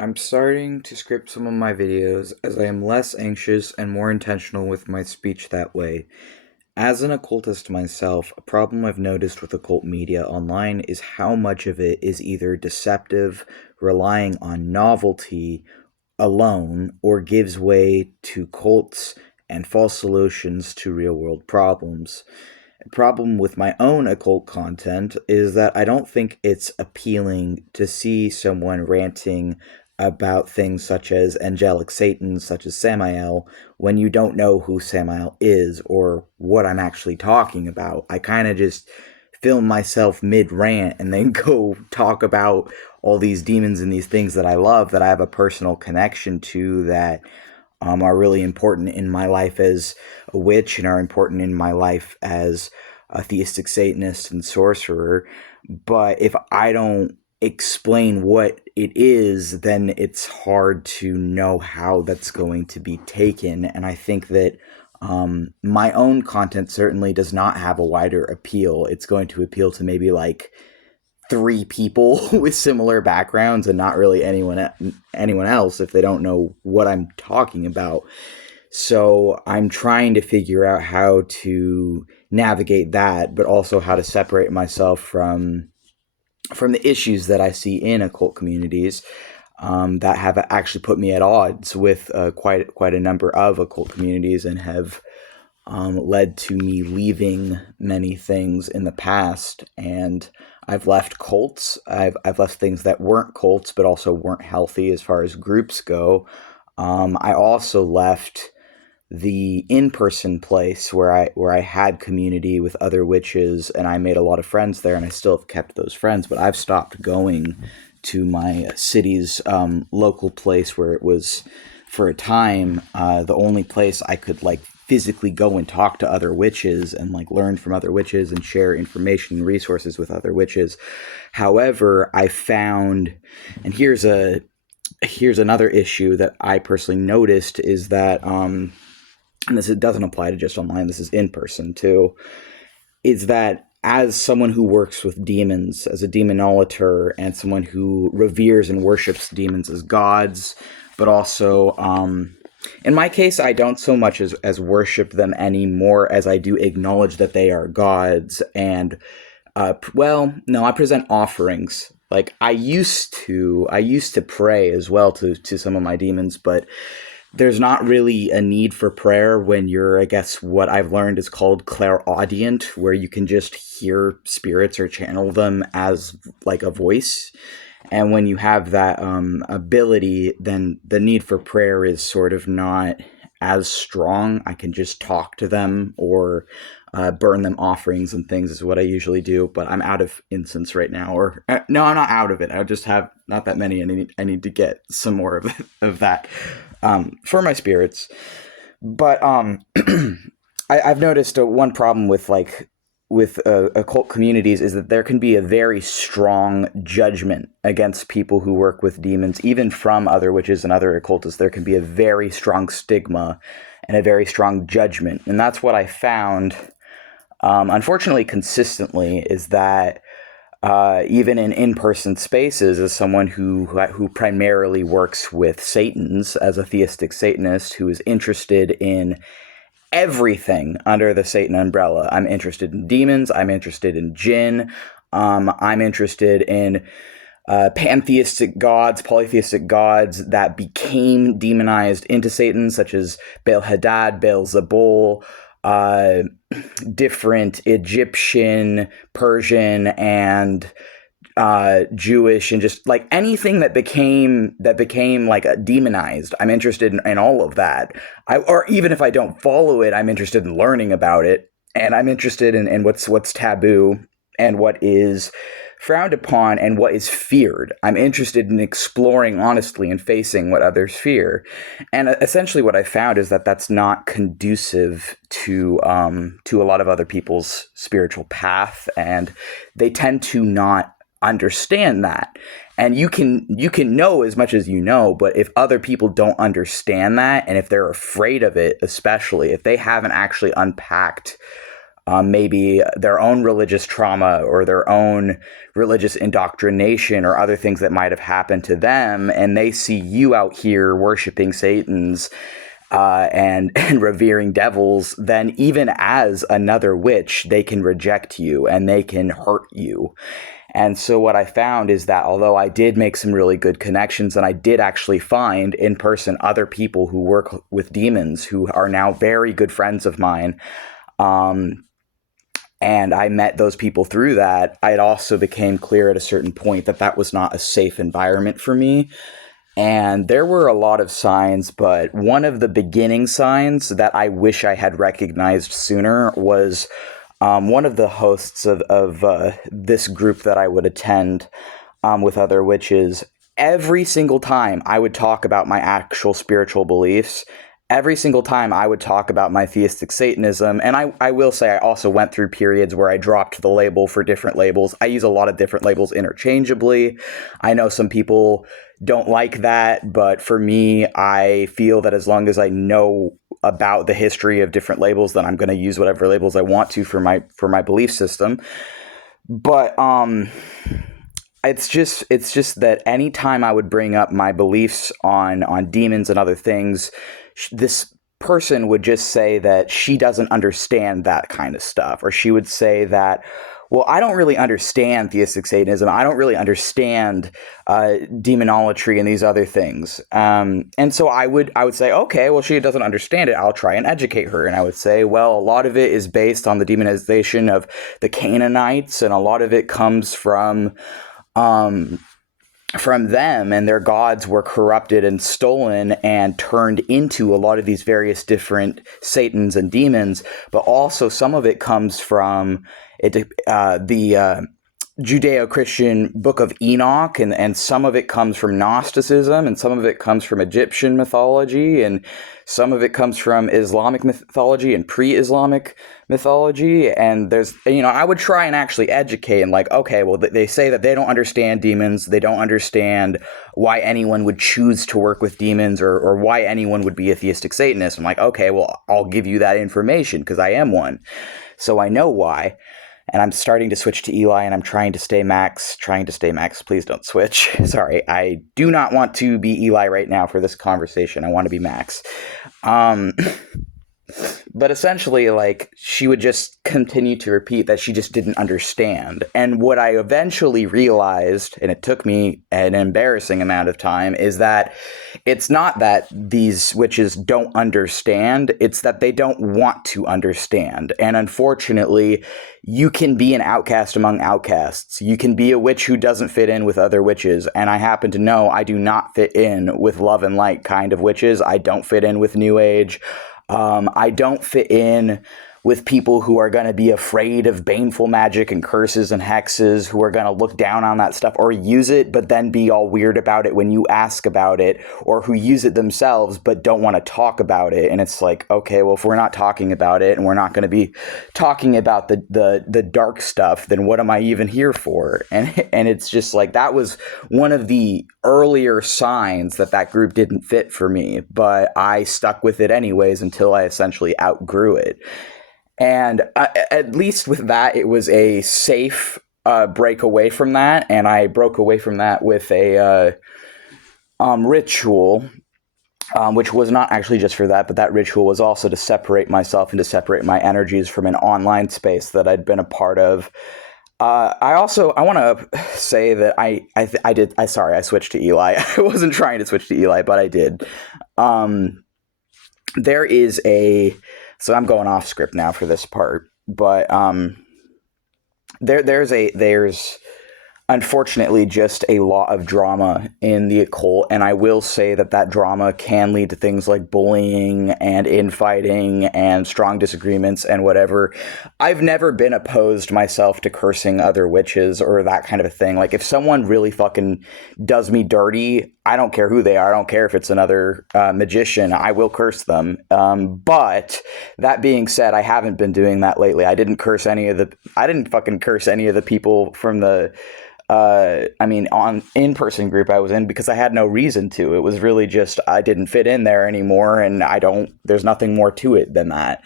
I'm starting to script some of my videos as I am less anxious and more intentional with my speech that way. As an occultist myself, a problem I've noticed with occult media online is how much of it is either deceptive, relying on novelty alone, or gives way to cults and false solutions to real world problems. The problem with my own occult content is that I don't think it's appealing to see someone ranting about things such as angelic Satan, such as Samael, when you don't know who Samael is or what I'm actually talking about. I kind of just film myself mid rant and then go talk about all these demons and these things that I love, that I have a personal connection to, that are really important in my life as a witch and are important in my life as a theistic Satanist and sorcerer. But if I don't explain what it is, then it's hard to know how that's going to be taken. And I think that my own content certainly does not have a wider appeal. It's going to appeal to maybe like three people with similar backgrounds and not really anyone else if they don't know what I'm talking about. So I'm trying to figure out how to navigate that, but also how to separate myself from the issues that I see in occult communities that have actually put me at odds with quite a number of occult communities and have led to me leaving many things in the past. And I've left cults. I've left things that weren't cults, but also weren't healthy as far as groups go. I also left the in-person place where I had community with other witches, and I made a lot of friends there, and I still have kept those friends. But I've stopped going to my city's local place where it was, for a time, the only place I could like physically go and talk to other witches and like learn from other witches and share information and resources with other witches. However, I found, and here's another issue that I personally noticed, is that and this doesn't apply to just online, this is in person too, is that as someone who works with demons, as a demonolator, and someone who reveres and worships demons as gods, but also, in my case, I don't so much as worship them anymore as I do acknowledge that they are gods. And, no, I present offerings. Like I used to pray as well to some of my demons, but there's not really a need for prayer when you're, I guess, what I've learned is called clairaudient, where you can just hear spirits or channel them as like a voice. And when you have that ability, then the need for prayer is sort of not as strong. I can just talk to them or burn them offerings and things is what I usually do. But I'm out of incense right now. Or no, I'm not out of it. I just have not that many, and I need to get some more of that for my spirits. But I've noticed one problem with occult communities is that there can be a very strong judgment against people who work with demons, even from other witches and other occultists. There can be a very strong stigma and a very strong judgment. And that's what I found, unfortunately, consistently, is that even in in-person spaces, as someone who primarily works with Satans, as a theistic Satanist who is interested in everything under the Satan umbrella. I'm interested in demons. I'm interested in jinn. I'm interested in pantheistic gods, polytheistic gods that became demonized into Satan, such as Baal Hadad, Baal Zebul, different Egyptian, Persian, and Jewish, and just like anything that became like demonized. I'm interested in all of that. Or even if I don't follow it, I'm interested in learning about it, and I'm interested in what's taboo and what is frowned upon and what is feared. I'm interested in exploring honestly and facing what others fear. And essentially what I found is that that's not conducive to a lot of other people's spiritual path, and they tend to not understand that. And you can know as much as you know, but if other people don't understand that, and if they're afraid of it, especially if they haven't actually unpacked maybe their own religious trauma or their own religious indoctrination or other things that might have happened to them, and they see you out here worshiping Satan's and revering devils, then even as another witch, they can reject you and they can hurt you. And so what I found is that although I did make some really good connections, and I did actually find in person other people who work with demons who are now very good friends of mine, and I met those people through that, it also became clear at a certain point that that was not a safe environment for me. And there were a lot of signs, but one of the beginning signs that I wish I had recognized sooner was one of the hosts of this group that I would attend with other witches. Every single time I would talk about my actual spiritual beliefs, every single time I would talk about my theistic Satanism, and I will say I also went through periods where I dropped the label for different labels. I use a lot of different labels interchangeably. I know some people don't like that, but for me, I feel that as long as I know about the history of different labels, then I'm going to use whatever labels I want to for my belief system. But it's just that anytime I would bring up my beliefs on demons and other things, this person would just say that she doesn't understand that kind of stuff, or she would say that, well, I don't really understand theistic Satanism. I don't really understand demonolatry and these other things. And so I would say, okay, well, she doesn't understand it. I'll try and educate her. And I would say, well, a lot of it is based on the demonization of the Canaanites, and a lot of it comes from them, and their gods were corrupted and stolen and turned into a lot of these various different Satans and demons. But also some of it comes from the Judeo-Christian Book of Enoch, and some of it comes from Gnosticism, and some of it comes from Egyptian mythology, and some of it comes from Islamic mythology and pre-Islamic mythology. And there's, I would try and actually educate, and like, okay, well, they say that they don't understand demons. They don't understand why anyone would choose to work with demons, or why anyone would be a theistic Satanist. I'm like, okay, well, I'll give you that information because I am one. So I know why. And I'm starting to switch to Eli, and I'm trying to stay Max. Please don't switch. Sorry, I do not want to be Eli right now for this conversation. I want to be Max. But essentially, like, she would just continue to repeat that she just didn't understand. And what I eventually realized, and it took me an embarrassing amount of time, is that it's not that these witches don't understand, it's that they don't want to understand. And unfortunately, you can be an outcast among outcasts. You can be a witch who doesn't fit in with other witches. And I happen to know I do not fit in with love and light kind of witches. I don't fit in with New Age. I don't fit in with people who are going to be afraid of baneful magic and curses and hexes, who are going to look down on that stuff or use it but then be all weird about it when you ask about it, or who use it themselves but don't want to talk about it. And it's like, okay, well, if we're not talking about it and we're not going to be talking about the dark stuff, then what am I even here for? And it's just like, that was one of the earlier signs that group didn't fit for me, but I stuck with it anyways until I essentially outgrew it. And at least with that, it was a safe break away from that. And I broke away from that with a ritual, which was not actually just for that, but that ritual was also to separate myself and to separate my energies from an online space that I'd been a part of. I want to say that I switched to Eli. I wasn't trying to switch to Eli, but I did. There is so I'm going off script now for this part, but there's unfortunately just a lot of drama in the occult, and I will say that drama can lead to things like bullying and infighting and strong disagreements and whatever. I've never been opposed myself to cursing other witches or that kind of a thing. Like, if someone really fucking does me dirty, I don't care who they are. I don't care if it's another magician. I will curse them. But that being said, I haven't been doing that lately. I didn't fucking curse any of the people from the on in-person group I was in, because I had no reason to. It was really just, I didn't fit in there anymore, and there's nothing more to it than that.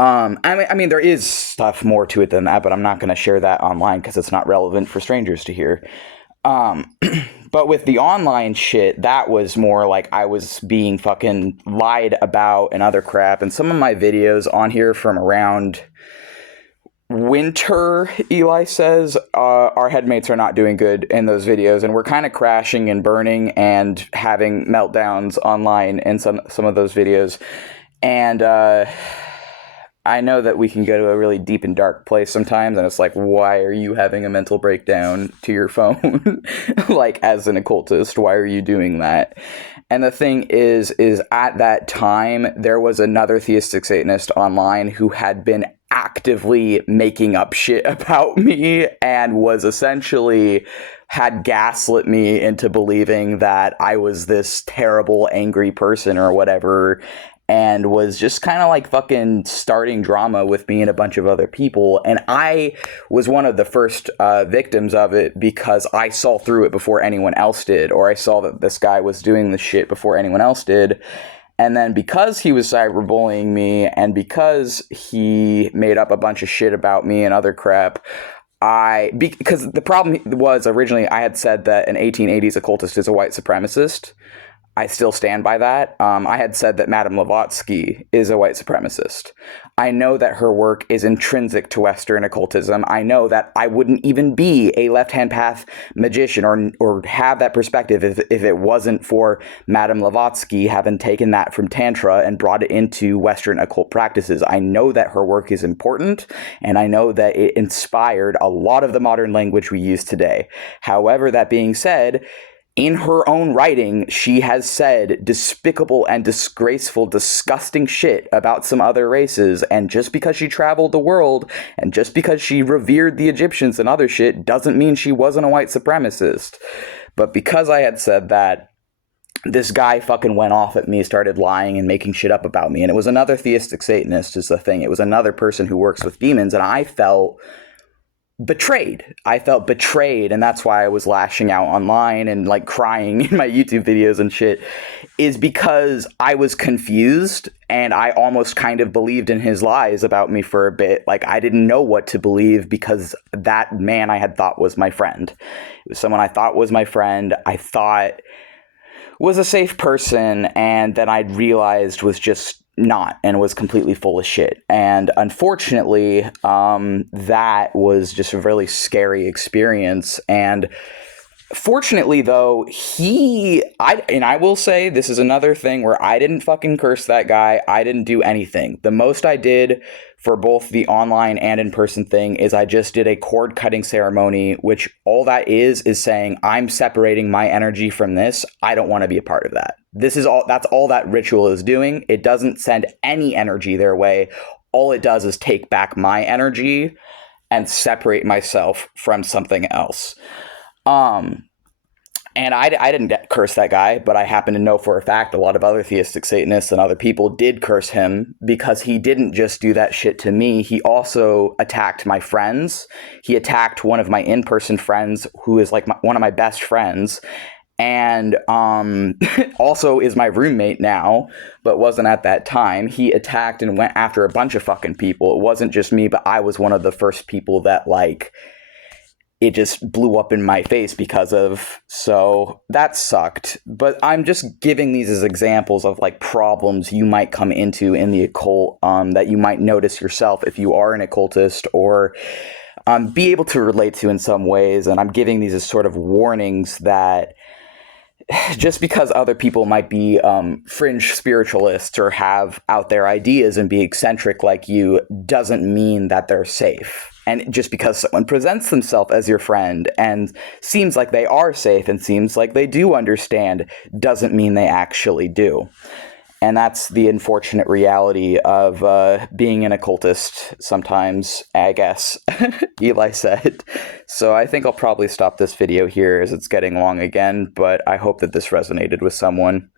I mean, there is stuff more to it than that, but I'm not going to share that online because it's not relevant for strangers to hear. Um, but with the online shit, that was more like I was being fucking lied about and other crap. And some of my videos on here from around winter, Eli says, our headmates are not doing good in those videos, and we're kind of crashing and burning and having meltdowns online in some of those videos. And I know that we can go to a really deep and dark place sometimes, and it's like, why are you having a mental breakdown to your phone? Like, as an occultist, why are you doing that? And the thing is at that time, there was another theistic Satanist online who had been actively making up shit about me and was essentially had gaslit me into believing that I was this terrible, angry person or whatever, and was just kind of like fucking starting drama with me and a bunch of other people. And I was one of the first victims of it because I saw through it before anyone else did, or I saw that this guy was doing the shit before anyone else did. And then because he was cyberbullying me and because he made up a bunch of shit about me and other crap, because the problem was originally I had said that an 1880s occultist is a white supremacist. I still stand by that. I had said that Madame Blavatsky is a white supremacist. I know that her work is intrinsic to Western occultism. I know that I wouldn't even be a left-hand path magician or have that perspective if it wasn't for Madame Blavatsky having taken that from Tantra and brought it into Western occult practices. I know that her work is important, and I know that it inspired a lot of the modern language we use today. However, that being said, in her own writing, she has said despicable and disgraceful, disgusting shit about some other races, and just because she traveled the world, and just because she revered the Egyptians and other shit, doesn't mean she wasn't a white supremacist. But because I had said that, this guy fucking went off at me, started lying and making shit up about me, and it was another theistic Satanist is the thing. It was another person who works with demons, and I felt betrayed. And that's why I was lashing out online and like crying in my YouTube videos and shit, is because I was confused and I almost kind of believed in his lies about me for a bit. Like, I didn't know what to believe because that man I had thought was my friend. It was someone I thought was my friend, I thought was a safe person, and then I realized was just not, and was completely full of shit. And unfortunately, that was just a really scary experience. And fortunately, though, I will say this is another thing where I didn't fucking curse that guy. I didn't do anything. The most I did for both the online and in-person thing is I just did a cord cutting ceremony, which all that is saying I'm separating my energy from this. I don't want to be a part of that. That's all that ritual is doing. It doesn't send any energy their way. All it does is take back my energy and separate myself from something else. And I didn't curse that guy, but I happen to know for a fact a lot of other theistic Satanists and other people did curse him, because he didn't just do that shit to me. He also attacked my friends. He attacked one of my in-person friends who is like one of my best friends, and also is my roommate now, but wasn't at that time. He attacked and went after a bunch of fucking people. It wasn't just me, but I was one of the first people that, like, it just blew up in my face because of. So that sucked. But I'm just giving these as examples of like problems you might come into in the occult, that you might notice yourself if you are an occultist, or be able to relate to in some ways. And I'm giving these as sort of warnings that just because other people might be fringe spiritualists or have out there ideas and be eccentric like you doesn't mean that they're safe. And just because someone presents themselves as your friend and seems like they are safe and seems like they do understand doesn't mean they actually do. And that's the unfortunate reality of being an occultist sometimes, I guess, Eli said. So I think I'll probably stop this video here as it's getting long again, but I hope that this resonated with someone.